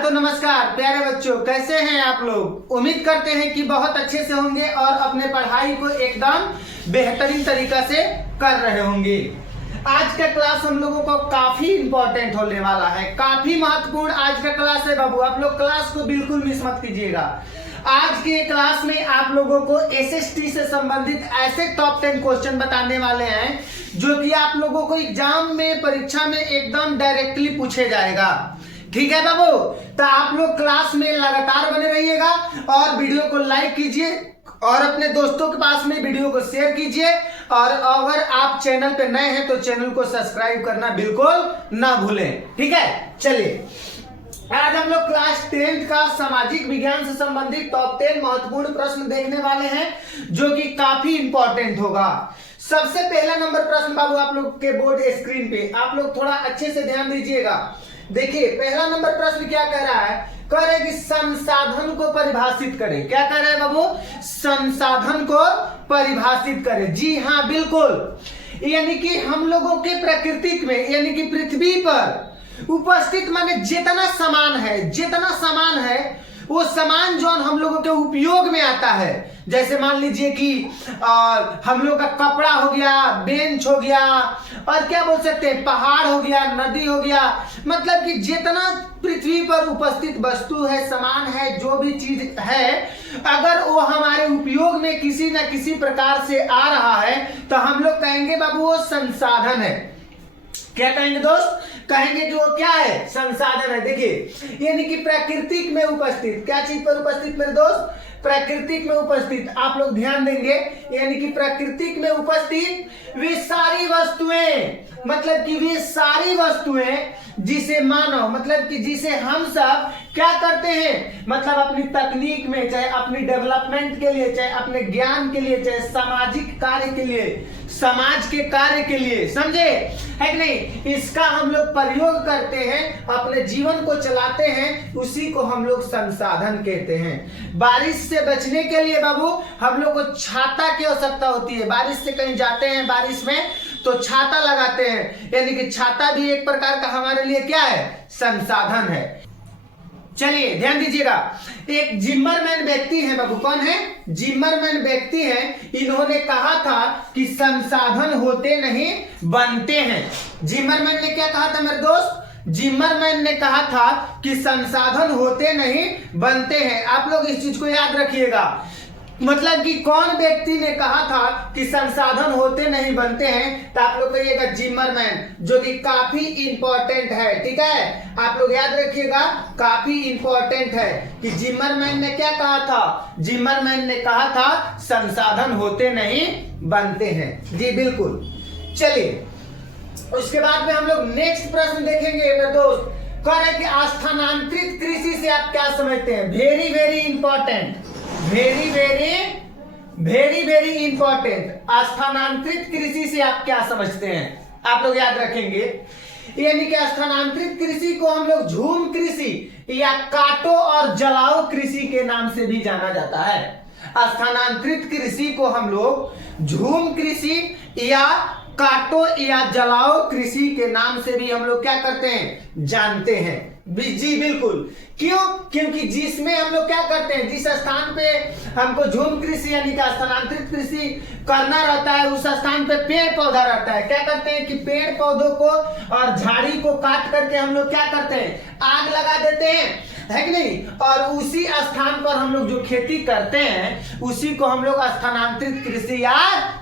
हाँ तो नमस्कार प्यारे बच्चों, कैसे हैं आप लोग। उम्मीद करते हैं कि बहुत अच्छे से होंगे और अपने पढ़ाई को एकदम बेहतरीन तरीका से कर रहे होंगे। आज का क्लास हम लोगों को काफी इंपॉर्टेंट होने वाला है, काफी महत्वपूर्ण आज का क्लास है बाबू। आप लोग क्लास को बिल्कुल मिस मत कीजिएगा। आज के क्लास में आप लोगों को एसएसटी से संबंधित ऐसे टॉप 10 क्वेश्चन बताने वाले हैं जो कि आप लोगों को एग्जाम में, परीक्षा में एकदम डायरेक्टली पूछे जाएगा। ठीक है बाबू, तो आप लोग क्लास में लगातार बने रहिएगा और वीडियो को लाइक कीजिए और अपने दोस्तों के पास में वीडियो को शेयर कीजिए। और अगर आप चैनल पे नए हैं तो चैनल को सब्सक्राइब करना बिल्कुल ना भूलें। ठीक है, चलिए आज हम लोग क्लास 10 का सामाजिक विज्ञान से संबंधित टॉप 10 महत्वपूर्ण प्रश्न देखने वाले हैं जो कि काफी इंपॉर्टेंट होगा। सबसे पहला नंबर प्रश्न बाबू आप लोग के बोर्ड स्क्रीन पे, आप लोग थोड़ा अच्छे से ध्यान दीजिएगा। देखिए पहला नंबर प्रश्न क्या कह रहा है, कह रहे कि संसाधन को परिभाषित करें। क्या कह रहे हैं बाबू, संसाधन को परिभाषित करें। जी हाँ बिल्कुल, यानी कि हम लोगों के प्रकृति में, यानी कि पृथ्वी पर उपस्थित माने जितना सामान है वो सामान जो हम लोगों के उपयोग में आता है। जैसे मान लीजिए कि हम लोग का कपड़ा हो गया, बेंच हो गया, और क्या बोल सकते हैं, पहाड़ हो गया, नदी हो गया, मतलब कि जितना पृथ्वी पर उपस्थित वस्तु है, सामान है, जो भी चीज है, अगर वो हमारे उपयोग में किसी न किसी प्रकार से आ रहा है तो हम लोग कहेंगे बाबू वो संसाधन है। क्या कहेंगे दोस्त, कहेंगे कि वो क्या है, संसाधन है। देखिए यानी कि प्राकृतिक में उपस्थित, क्या चीज पर उपस्थित मेरे दोस्त, प्राकृतिक में उपस्थित। आप लोग ध्यान देंगे, यानी कि प्राकृतिक में उपस्थित वे सारी वस्तुएं, मतलब कि वे सारी वस्तुएं जिसे मानव, मतलब कि जिसे हम सब क्या करते हैं, मतलब अपनी तकनीक में, चाहे अपनी डेवलपमेंट के लिए, चाहे अपने ज्ञान के लिए, चाहे सामाजिक कार्य के लिए, समाज के कार्य के लिए, समझे है कि नहीं, इसका हम लोग प्रयोग करते हैं, अपने जीवन को चलाते हैं, उसी को हम लोग संसाधन कहते हैं। बारिश से बचने के लिए बाबू हम लोग को छाता की आवश्यकता होती है। बारिश से कहीं जाते हैं बारिश में तो छाता लगाते हैं, यानी कि छाता भी एक प्रकार का हमारे लिए क्या है, संसाधन है। चलिए ध्यान दीजिएगा, एक जिम्मरमैन व्यक्ति है बाबू, कौन है, जिम्मरमैन व्यक्ति है। इन्होंने कहा था कि संसाधन होते नहीं बनते हैं। जिम्मरमैन ने क्या कहा था मेरे दोस्त, जिम्मरमैन ने कहा था कि संसाधन होते नहीं बनते हैं। आप लोग इस चीज को याद रखिएगा, मतलब कि कौन व्यक्ति ने कहा था कि संसाधन होते नहीं बनते हैं, तो आप लोग कहिएगा जिम्मरमैन, जो कि काफी इंपॉर्टेंट है। ठीक है, आप लोग याद रखिएगा, काफी इंपॉर्टेंट है कि जिम्मरमैन ने क्या कहा था, जिम्मरमैन ने कहा था संसाधन होते नहीं बनते हैं। जी बिल्कुल। चलिए उसके बाद में हम लोग नेक्स्ट प्रश्न देखेंगे मेरे दोस्त। कह रहे कि स्थानांतरित कृषि से आप क्या समझते हैं, very very important, very very important. स्थानांतरित कृषि से आप क्या समझते हैं, आप लोग याद रखेंगे। यानी कि स्थानांतरित कृषि को हम लोग झूम कृषि या काटो और जलाओ कृषि के नाम से भी जाना जाता है। स्थानांतरित कृषि को हम लोग झूम कृषि या काटो या जलाओ कृषि के नाम से भी हम लोग क्या करते हैं, जानते हैं। जी बिल्कुल, क्यों, क्योंकि जिसमें हम लोग क्या करते हैं, जिस स्थान पे हमको झूम कृषि यानी कि स्थानांतरित कृषि करना रहता है, उस स्थान पे पेड़ पौधा रहता है। क्या करते हैं कि पेड़ पौधों को और झाड़ी को काट करके हम लोग क्या करते हैं, आग लगा देते हैं, है कि नहीं, और उसी स्थान पर हम लोग जो खेती करते हैं उसी को हम लोग स्थानांतरित कृषि या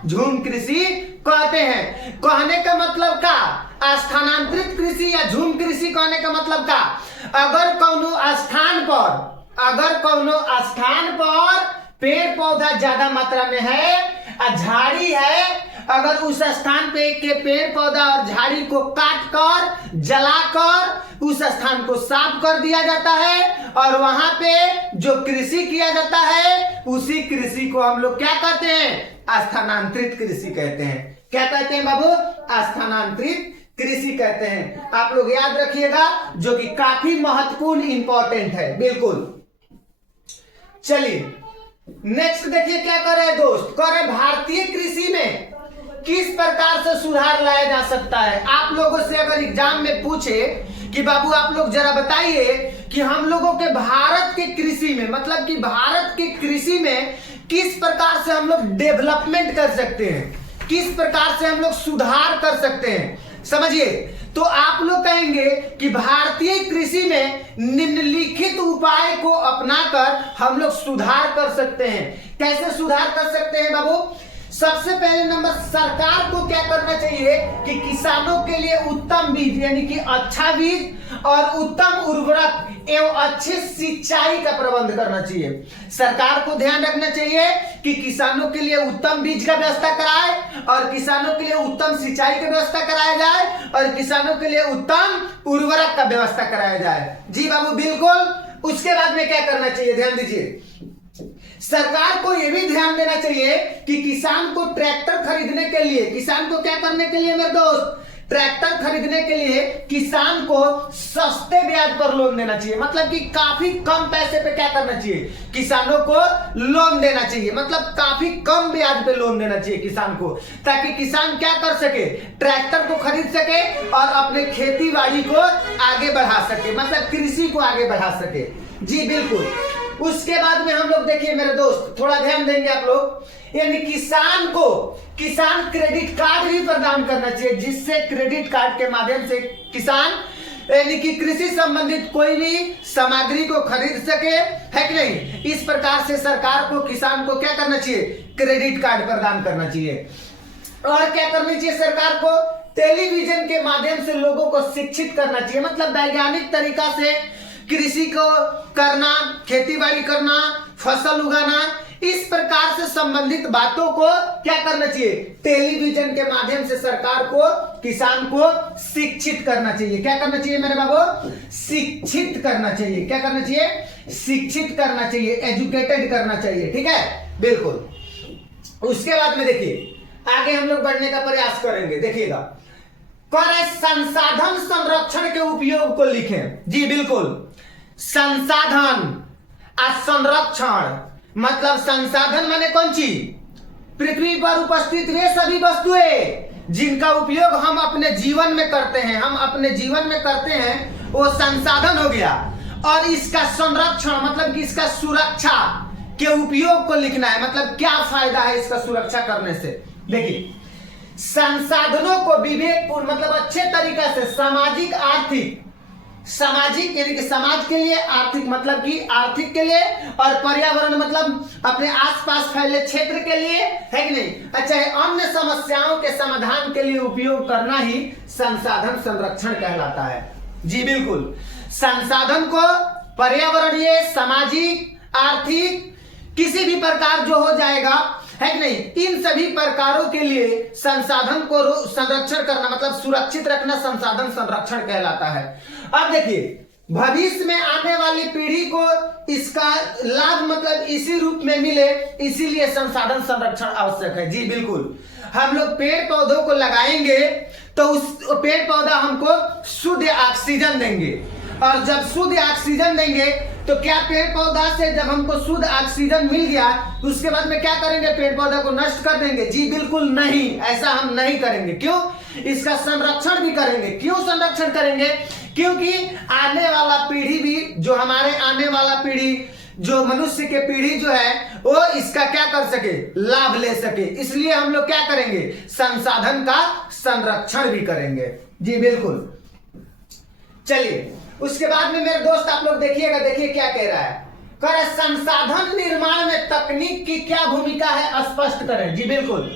झूम कृषि कहते हैं। कहने का मतलब का, स्थानांतरित कृषि या झूम कृषि कहने का मतलब का, अगर कोनो स्थान पर पेड़ पौधा ज्यादा मात्रा में है, झाड़ी है, अगर उस स्थान पे के पेड़ पौधा और झाड़ी को काट कर, जलाकर उस स्थान को साफ कर दिया जाता है और वहां पे जो कृषि किया जाता है उसी कृषि को हम लोग क्या कहते हैं, स्थानांतरित कृषि कहते हैं। क्या कहते हैं बाबू, स्थानांतरित कृषि कहते हैं। आप लोग याद रखिएगा, जो कि काफी महत्वपूर्ण इंपॉर्टेंट है। बिल्कुल। चलिए नेक्स्ट देखिए क्या कर रहे हैं दोस्त, कह रहे भारतीय कृषि में किस प्रकार से सुधार लाया जा सकता है। आप लोगों से अगर एग्जाम में पूछे कि कि बाबू आप लोग जरा बताइए कि हम लोगों के भारत के कृषि में, मतलब कि भारत के कृषि में किस प्रकार से हम लोग डेवलपमेंट कर सकते हैं, किस प्रकार से हम लोग सुधार कर सकते हैं। समझिए, तो आप लोग कहेंगे कि भारतीय कृषि में निम्नलिखित उपाय को अपनाकर हम लोग सुधार कर सकते हैं। कैसे सुधार कर सकते हैं बाबू? सबसे पहले नंबर, सरकार को क्या करना चाहिए कि किसानों के लिए उत्तम बीज यानी कि अच्छा बीज और उत्तम उर्वरक एवं अच्छी सिंचाई का प्रबंध करना चाहिए। सरकार को ध्यान रखना चाहिए कि किसानों के लिए उत्तम बीज का व्यवस्था कराए और किसानों के लिए उत्तम सिंचाई की व्यवस्था कराया जाए और किसानों के लिए उत्तम उर्वरक का व्यवस्था कराया जाए। जी बाबू बिल्कुल। उसके बाद में क्या करना चाहिए, ध्यान दीजिए, सरकार को यह भी ध्यान देना चाहिए कि किसान को ट्रैक्टर खरीदने के लिए, किसान को क्या करने के लिए मेरे दोस्त, ट्रैक्टर खरीदने के लिए किसान को सस्ते ब्याज पर लोन देना चाहिए। मतलब कि काफी कम पैसे पे क्या करना चाहिए, किसानों को लोन देना चाहिए। मतलब काफी कम ब्याज पे लोन देना चाहिए किसान को, ताकि किसान क्या कर सके, ट्रैक्टर को खरीद सके और अपने खेती बाड़ी को आगे बढ़ा सके, मतलब कृषि को आगे बढ़ा सके। जी बिल्कुल। उसके बाद में हम लोग देखिए मेरे दोस्त, थोड़ा ध्यान देंगे आप लोग, यानी किसान को किसान क्रेडिट कार्ड भी प्रदान करना चाहिए, जिससे क्रेडिट कार्ड के माध्यम से किसान यानी कि कृषि संबंधित कोई भी सामग्री को खरीद सके, है कि नहीं। इस प्रकार से सरकार को किसान को क्या करना चाहिए, क्रेडिट कार्ड प्रदान करना चाहिए। और क्या करना चाहिए सरकार को, टेलीविजन के माध्यम से लोगों को शिक्षित करना चाहिए। मतलब वैज्ञानिक तरीका से कृषि को करना, खेती बाड़ी करना, फसल उगाना, इस प्रकार से संबंधित बातों को क्या करना चाहिए, टेलीविजन के माध्यम से सरकार को किसान को शिक्षित करना चाहिए। क्या करना चाहिए मेरे बाबू, शिक्षित करना चाहिए। क्या करना चाहिए, शिक्षित करना चाहिए, एजुकेटेड करना चाहिए। ठीक है, बिल्कुल। उसके बाद में देखिए आगे हम लोग बढ़ने का प्रयास करेंगे। देखिएगा, संसाधन संरक्षण के उपयोग को लिखें। जी बिल्कुल, संसाधन और संरक्षण, मतलब संसाधन माने कौन चीज, पृथ्वी पर उपस्थित वे सभी वस्तुएं जिनका उपयोग हम अपने जीवन में करते हैं, हम अपने जीवन में करते हैं, वो संसाधन हो गया। और इसका संरक्षण मतलब कि इसका सुरक्षा के उपयोग को लिखना है। मतलब क्या फायदा है इसका सुरक्षा करने से। देखिए, संसाधनों को विवेकपूर्ण मतलब अच्छे तरीका से सामाजिक आर्थिक, सामाजिक यानी कि समाज के लिए, आर्थिक मतलब कि आर्थिक के लिए, और पर्यावरण मतलब अपने आसपास फैले क्षेत्र के लिए, है कि नहीं। अच्छा, अन्य समस्याओं के समाधान के लिए उपयोग करना ही संसाधन संरक्षण कहलाता है। जी बिल्कुल, संसाधन को पर्यावरणीय, सामाजिक, आर्थिक किसी भी प्रकार जो हो जाएगा, है कि नहीं, इन सभी प्रकारों के लिए संसाधन को संरक्षण करना मतलब सुरक्षित रखना संसाधन संरक्षण कहलाता है। अब देखिए, भविष्य में आने वाली पीढ़ी को इसका लाभ मतलब इसी रूप में मिले, इसीलिए संसाधन संरक्षण आवश्यक है। जी बिल्कुल, हम लोग पेड़ पौधों को लगाएंगे तो उस पेड़ पौधा हमको शुद्ध ऑक्सीजन देंगे, और जब शुद्ध ऑक्सीजन देंगे तो क्या पेड़ पौधा से जब हमको शुद्ध ऑक्सीजन मिल गया तो उसके बाद में क्या करेंगे, पेड़ पौधा को नष्ट कर देंगे? जी बिल्कुल नहीं, ऐसा हम नहीं करेंगे। क्यों? इसका संरक्षण भी करेंगे। क्यों संरक्षण करेंगे? क्योंकि आने वाला पीढ़ी भी, जो हमारे आने वाला पीढ़ी, जो मनुष्य के पीढ़ी जो है वो इसका क्या कर सके, लाभ ले सके। इसलिए हम लोग क्या करेंगे, संसाधन का संरक्षण भी करेंगे। जी बिल्कुल। चलिए, उसके बाद में मेरे दोस्त आप लोग देखिएगा, देखिए क्या कह रहा है, कह संसाधन निर्माण में तकनीक की क्या भूमिका है स्पष्ट करें। जी बिल्कुल,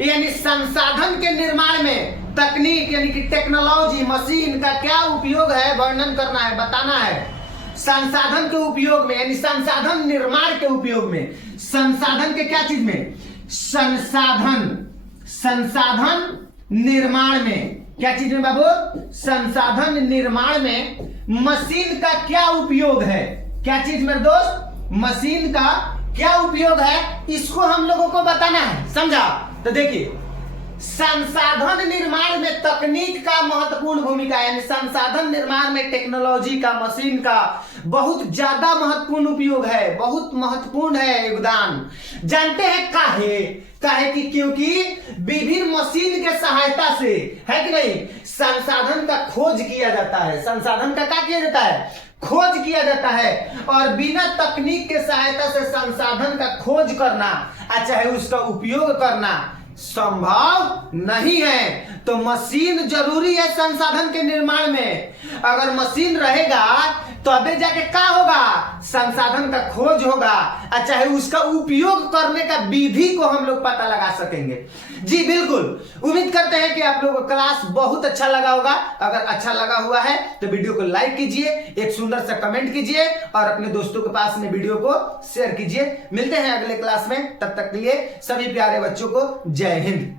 यानी संसाधन के निर्माण में तकनीक यानी कि टेक्नोलॉजी, मशीन का क्या उपयोग है वर्णन करना है, बताना है। संसाधन के उपयोग में यानी संसाधन निर्माण के उपयोग में, संसाधन के क्या चीज में, संसाधन निर्माण में, क्या चीज में बाबू, संसाधन निर्माण में मशीन का क्या उपयोग है। क्या चीज मेरे दोस्त, मशीन का क्या उपयोग है, इसको हम लोगों को बताना है। समझा? तो देखिए, संसाधन निर्माण में तकनीक का महत्वपूर्ण भूमिका है, यानी संसाधन निर्माण में टेक्नोलॉजी का, मशीन का बहुत ज्यादा महत्वपूर्ण उपयोग है, बहुत महत्वपूर्ण है योगदान। जानते हैं काहे? काहे कि क्योंकि विभिन्न मशीन के सहायता से, है कि नहीं, संसाधन का खोज किया जाता है। संसाधन का क्या किया जाता है? खोज किया जाता है। और बिना तकनीक के सहायता से संसाधन का खोज करना चाहे उसका उपयोग करना संभव नहीं है। तो मशीन जरूरी है संसाधन के निर्माण में। अगर मशीन रहेगा तो अबे जाके क्या होगा? संसाधन का खोज होगा, चाहे उसका उपयोग करने का विधि को हम लोग पता लगा सकेंगे। जी बिल्कुल, उम्मीद करते हैं कि आप लोगों को क्लास बहुत अच्छा लगा होगा। अगर अच्छा लगा हुआ है तो वीडियो को लाइक कीजिए, एक सुंदर सा कमेंट कीजिए और अपने दोस्तों के पास में वीडियो को शेयर कीजिए। मिलते हैं अगले क्लास में, तब तक के लिए सभी प्यारे बच्चों को जय हिंद।